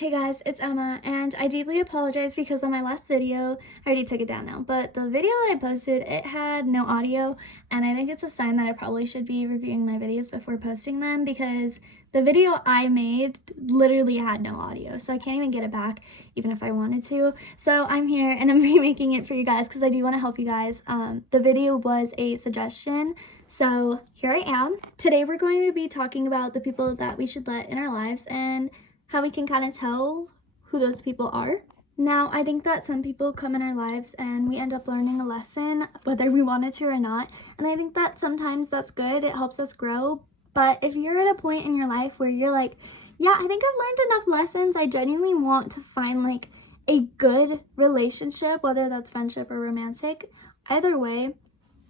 Hey guys, it's Emma, and I deeply apologize because on my last video, I already took it down now, but the video that I posted, it had no audio, and I think it's a sign that I probably should be reviewing my videos before posting them because the video I made literally had no audio, so I can't even get it back even if I wanted to. So I'm here and I'm remaking it for you guys because I do want to help you guys. The video was a suggestion, so here I am. Today we're going to be talking about the people that we should let in our lives and how we can kind of tell who those people are. Now, I think that some people come in our lives and we end up learning a lesson, whether we wanted to or not. And I think that sometimes that's good. It helps us grow. But if you're at a point in your life where you're like, yeah, I think I've learned enough lessons. I genuinely want to find like a good relationship, whether that's friendship or romantic. Either way,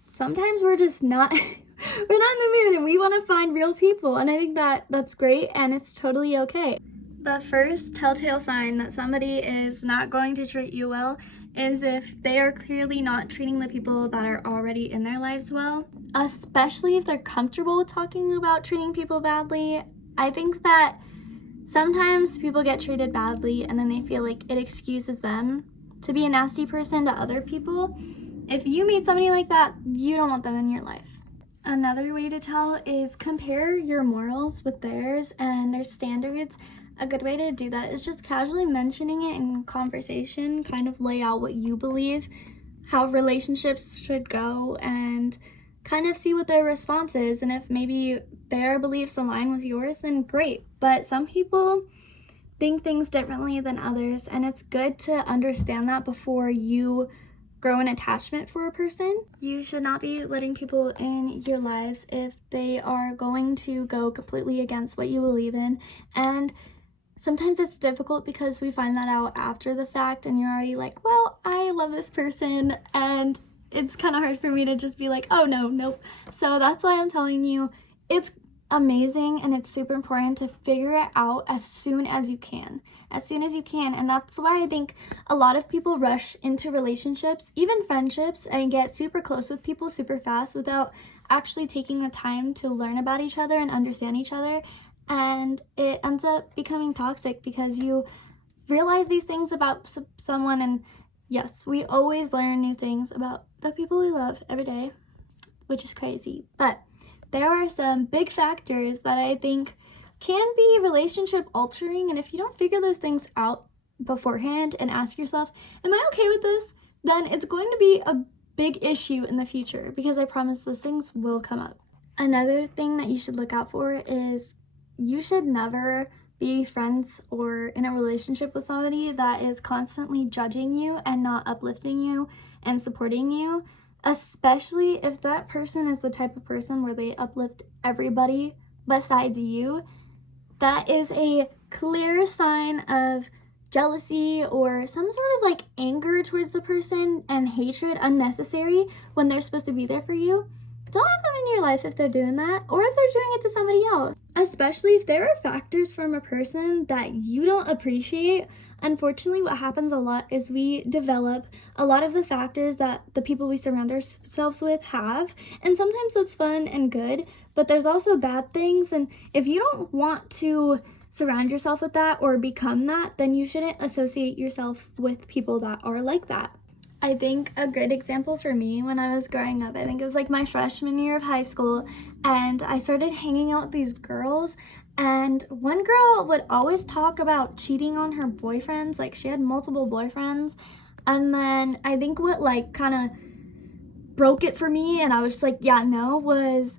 sometimes we're just not, we're not in the mood and we want to find real people. And I think that that's great and it's totally okay. The first telltale sign that somebody is not going to treat you well is if they are clearly not treating the people that are already in their lives well, especially if they're comfortable with talking about treating people badly. I think that sometimes people get treated badly and then they feel like it excuses them to be a nasty person to other people. If you meet somebody like that, you don't want them in your life. Another way to tell is compare your morals with theirs and their standards. A good way to do that is just casually mentioning it in conversation, kind of lay out what you believe, how relationships should go, and kind of see what their response is. And if maybe their beliefs align with yours, then great. But some people think things differently than others, and it's good to understand that before you grow an attachment for a person. You should not be letting people in your lives if they are going to go completely against what you believe in. And sometimes it's difficult because we find that out after the fact and you're already like, well, I love this person, and it's kind of hard for me to just be like, oh no, nope. So that's why I'm telling you, it's amazing and it's super important to figure it out as soon as you can. And that's why I think a lot of people rush into relationships, even friendships, and get super close with people super fast without actually taking the time to learn about each other and understand each other. And it ends up becoming toxic because you realize these things about someone. And yes, we always learn new things about the people we love every day, which is crazy. But there are some big factors that I think can be relationship altering. And if you don't figure those things out beforehand and ask yourself, am I okay with this? Then it's going to be a big issue in the future because I promise those things will come up. Another thing that you should look out for is you should never be friends or in a relationship with somebody that is constantly judging you and not uplifting you and supporting you, especially if that person is the type of person where they uplift everybody besides you. That is a clear sign of jealousy or some sort of like anger towards the person and hatred unnecessary when they're supposed to be there for you. Don't have them in your life if they're doing that, or if they're doing it to somebody else. Especially if there are factors from a person that you don't appreciate. Unfortunately, what happens a lot is we develop a lot of the factors that the people we surround ourselves with have. And sometimes that's fun and good, but there's also bad things. And if you don't want to surround yourself with that or become that, then you shouldn't associate yourself with people that are like that. I think a great example for me when I was growing up, I think it was like my freshman year of high school, and I started hanging out with these girls, and one girl would always talk about cheating on her boyfriends, like she had multiple boyfriends. And then I think what like kind of broke it for me, and I was just like, yeah, no, was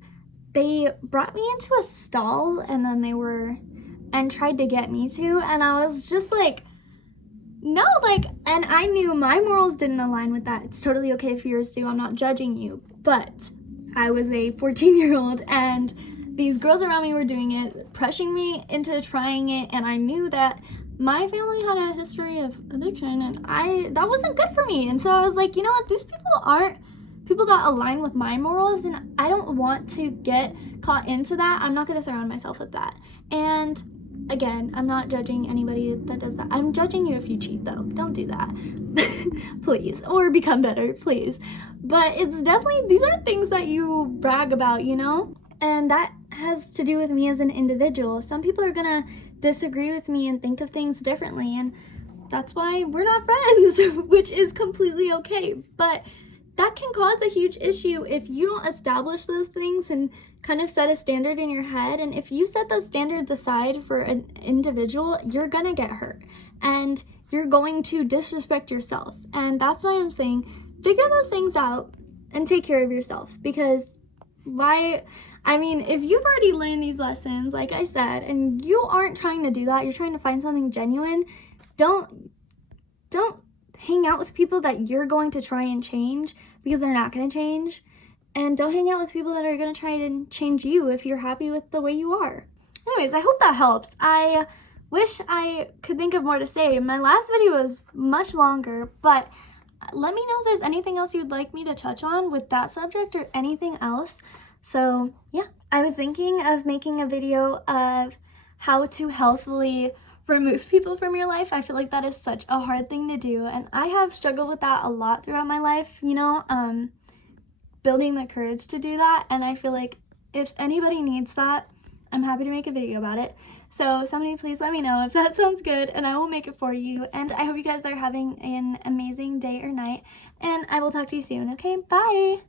they brought me into a stall and tried to get me to, and I was just like, no, like, and I knew my morals didn't align with that. It's totally okay if yours do. I'm not judging you. But I was a 14-year-old and these girls around me were doing it, pressuring me into trying it. And I knew that my family had a history of addiction and that wasn't good for me. And so I was like, you know what? These people aren't people that align with my morals and I don't want to get caught into that. I'm not going to surround myself with that. And again, I'm not judging anybody that does that. I'm judging you if you cheat, though. Don't do that. Please. Or become better, please. But it's definitely, these are things that you brag about, you know? And that has to do with me as an individual. Some people are gonna disagree with me and think of things differently, and that's why we're not friends, which is completely okay. But that can cause a huge issue if you don't establish those things and kind of set a standard in your head. And if you set those standards aside for an individual, you're gonna get hurt and you're going to disrespect yourself. And that's why I'm saying figure those things out and take care of yourself. Because if you've already learned these lessons, like I said, and you aren't trying to do that, you're trying to find something genuine, don't hang out with people that you're going to try and change, because they're not going to change. And don't hang out with people that are going to try to change you if you're happy with the way you are. Anyways, I hope that helps. I wish I could think of more to say. My last video was much longer, but let me know if there's anything else you'd like me to touch on with that subject or anything else. So yeah, I was thinking of making a video of how to healthily remove people from your life. I feel like that is such a hard thing to do, and I have struggled with that a lot throughout my life, building the courage to do that. And I feel like if anybody needs that, I'm happy to make a video about it. So somebody please let me know if that sounds good, and I will make it for you. And I hope you guys are having an amazing day or night, and I will talk to you soon. Okay, bye.